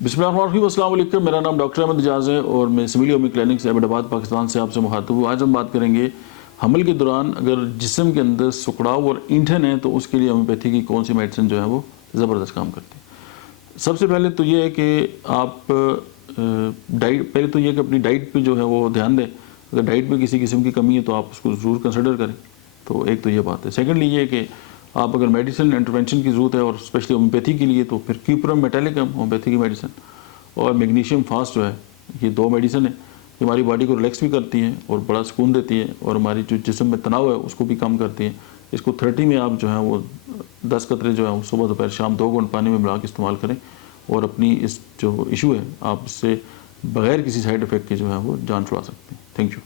बिस्मिल्लाहिर्रहमानिर्रहीम, अस्सलाम वालेकुम। मेरा नाम डॉक्टर अहमद इजाज़ है और मैं सिविल होम्योपैथी क्लिनिक से अहमदाबाद पाकिस्तान से आपसे मुखातिब हूँ। आज हम बात करेंगे हमल के दौरान अगर जिस्म के अंदर सुकड़ाव और ईंठन है तो उसके लिए होम्योपैथी की कौन सी मेडिसिन जो है वो ज़बरदस्त काम करती है। सबसे पहले तो ये है कि आप डाइट, पहले तो ये कि अपनी डाइट पे जो है वो ध्यान दें। अगर डाइट में किसी किस्म की कमी है तो आप उसको ज़रूर कंसिडर करें। तो एक तो ये बात है। सेकेंडली ये कि आप अगर मेडिसिन इंटरवेंशन की ज़रूरत है और स्पेशली होम्योपैथी के लिए तो फिर क्यूप्रम मेटालिकम होम्योपैथी की मेडिसिन और मैग्नीशियम फास्ट जो है, ये दो मेडिसिन है। ये हमारी बॉडी को रिलैक्स भी करती हैं और बड़ा सुकून देती है और हमारी जो जिस्म में तनाव है उसको भी कम करती है। इसको 30 में आप जो है वो 10 कतरे जो है वो सुबह दोपहर शाम 2 घंटे पानी में मिला के इस्तेमाल करें और अपनी इस जो इशू है आप इससे बग़ैर किसी साइड इफ़ेक्ट के जो है वो जान छुड़ा सकते हैं। Thank you.